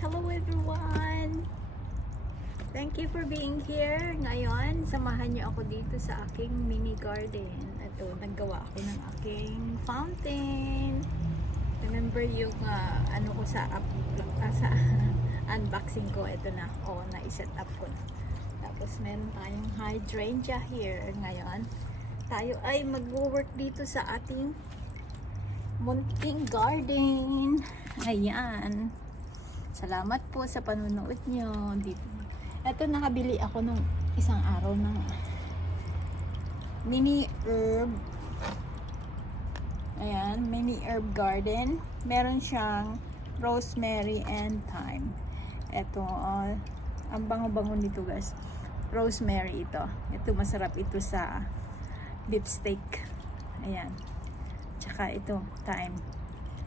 Hello everyone! Thank you for being here. Ngayon, samahan niyo ako dito sa aking mini garden. Ito, naggawa ako ng aking fountain. Remember yung ano ko sa unboxing ko. Ito na. Na-set up ko na. Tapos meron tayong hydrangea here. Ngayon, tayo ay mag-work dito sa ating munting garden. Ayan. Salamat po sa panunood nyo. Ito, nakabili ako nung isang araw ng mini herb. Ayan, mini herb garden. Meron siyang rosemary and thyme. Ito, ang bango-bango nito guys. Rosemary ito. Ito, masarap ito sa beef steak. Ayan. Tsaka ito, thyme.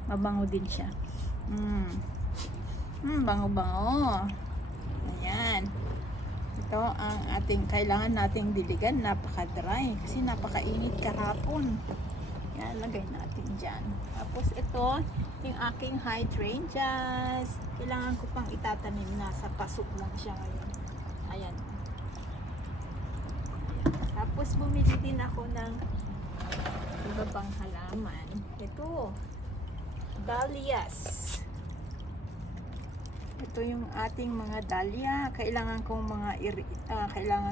Mabango din siya. Bango-bango. Ayan. Ito ang ating kailangan nating diligan. Napaka-dry kasi napakainit kahapon. Yan, lagay natin dyan. Tapos ito, yung aking hydrangeas. Kailangan ko pang itatanim. Nasa pasok lang siya ngayon. Ayan. Tapos bumili din ako ng iba pang halaman. Ito, dahlias. Ito yung ating mga dahlia. Kailangan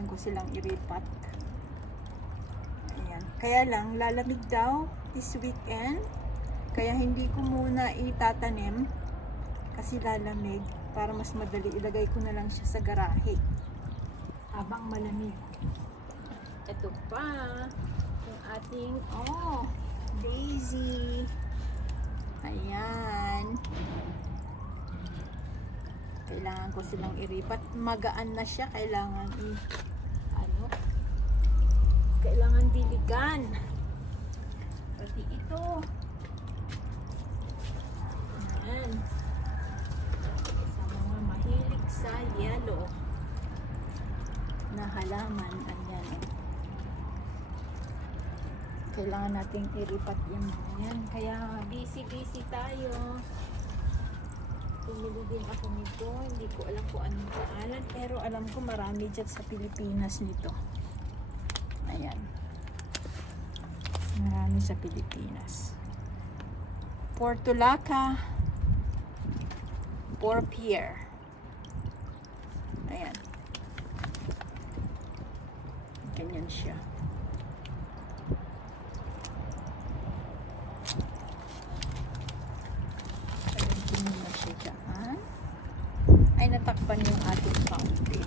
ko silang iripat. Ayan. Kaya lang lalamig daw this weekend. Kaya hindi ko muna itatanim kasi lalamig, para mas madali ilagay ko na lang siya sa garahe habang malamig. Ito pa yung ating daisy. Ayan. Kailangan ko silang iripat. Magaan na siya. Kailangan diligan. Pati ito. Ayan. Sa mga mahilig sa yellow na halaman. Ayan. Kailangan nating iripat yung mga yan. Kaya busy tayo. Pumili din ako nito. Hindi ko alam kung anong pangalan, pero alam ko marami dyan sa Pilipinas nito. Ayan. Marami sa Pilipinas. Portulaca Porphyr. Ayan. Ganyan siya. Ay, natakpan yung ating fountain.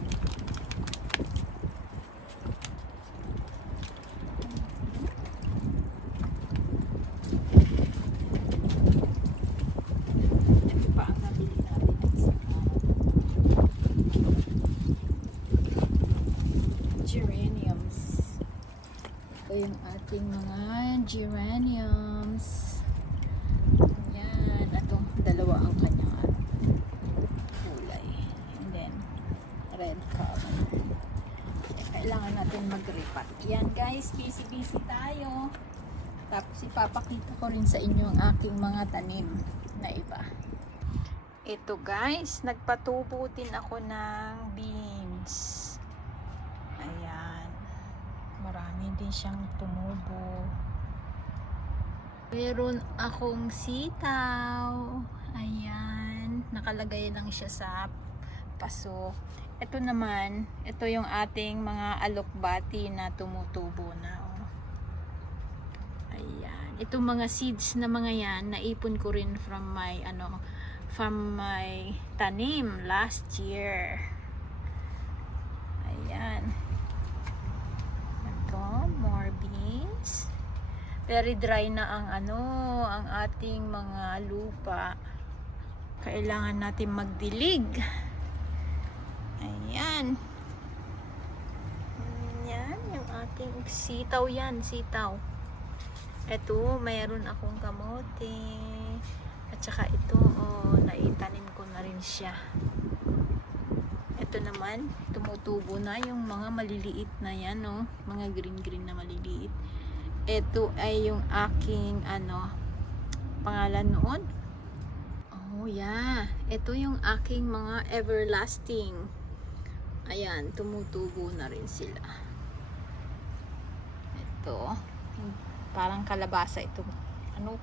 Ito pa ang nabili natin ng isang geraniums. Ito yung ating mga geraniums. Ayan. Ito, dalawa ang kanyang red color. Kailangan natin mag-ripat. Yan guys, busy tayo. Tapos ipapakita ko rin sa inyo ang aking mga tanim na iba. Ito guys, nagpatubo din ako ng beans. Ayan. Marami din siyang tumubo. Meron akong sitaw. Ayan. Nakalagay lang siya sa paso. Ito naman, ito yung ating mga alokbati na tumutubo na. Ayan. Itong mga seeds na mga yan, naipon ko rin from my tanim last year. Ayan. Ito, more beans. Very dry na ang ating mga lupa. Kailangan natin magdilig. Ayan. Yan, yung ating sitaw yan, sitaw. Ito, mayroon akong kamote. At saka ito, naitanim ko na rin siya. Ito naman, tumutubo na yung mga maliliit na yan, mga green na maliliit. Ito ay yung aking, pangalan noon. Oh yeah, ito yung aking mga everlasting. Ayan, tumutubo na rin sila. Ito, parang kalabasa ito. Ano?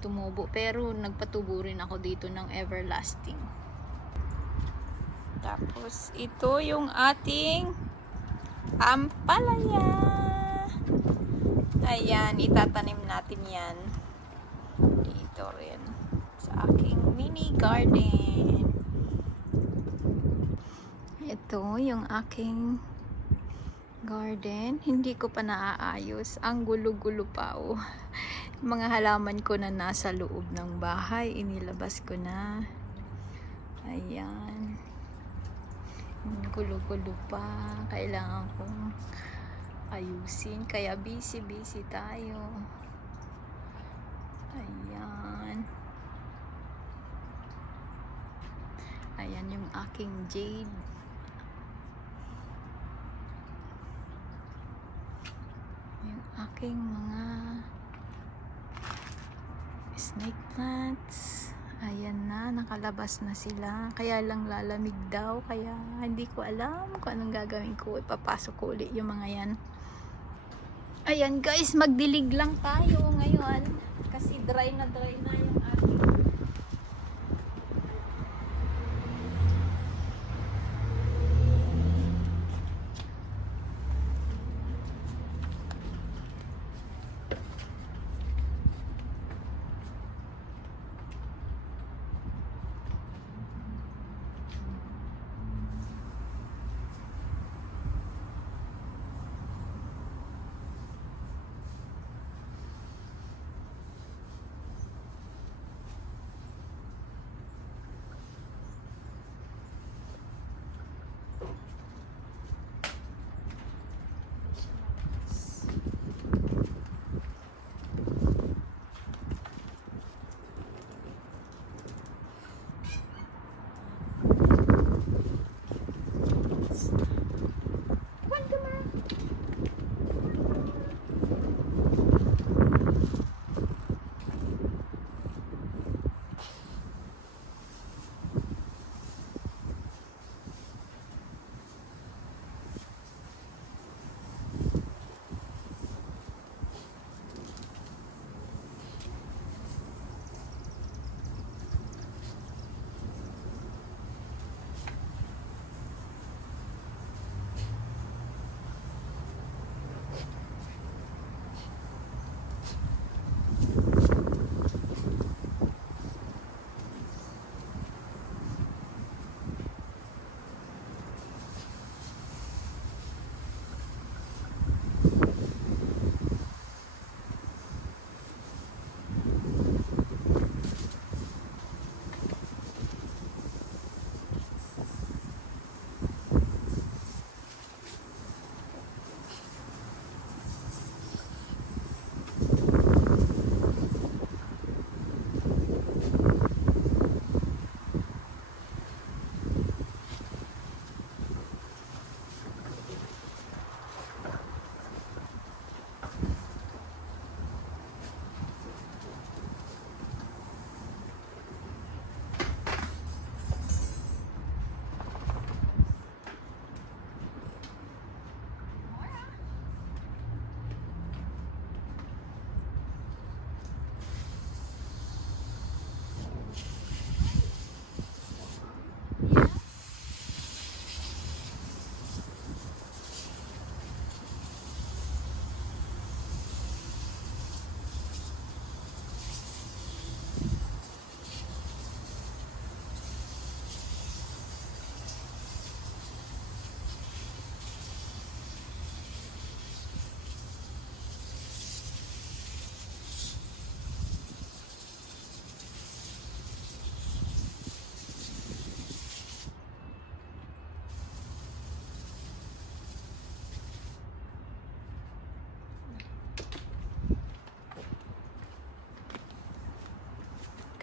Tumubo. Pero nagpatubo rin ako dito ng everlasting. Tapos, ito yung ating ampalaya. Ayan, itatanim natin yan. Dito rin. Sa aking mini garden. Ito yung aking garden. Hindi ko pa naaayos. Ang gulo-gulo pa. Oh. Mga halaman ko na nasa loob ng bahay, inilabas ko na. Ayan. Gulo-gulo pa. Kailangan kong ayusin. Kaya busy tayo. Ayan. Ayan yung aking jade. Yung aking mga snake plants. Ayan na, nakalabas na sila. Kaya lang lalamig daw. Kaya hindi ko alam kung anong gagawin ko. Ipapasok ko ulit yung mga yan. Ayan guys, magdilig lang tayo ngayon. Kasi dry na yung ating.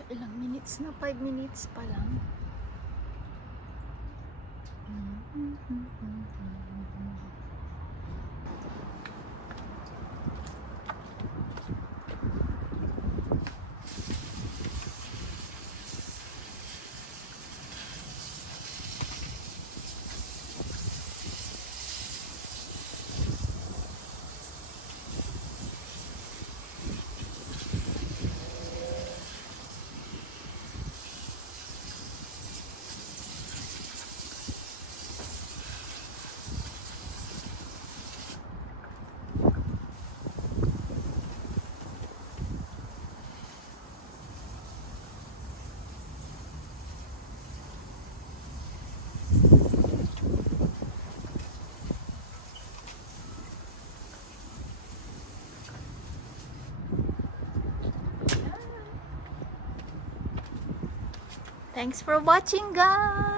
Ilang minutes na? 5 minutes pa lang. Thanks for watching, guys!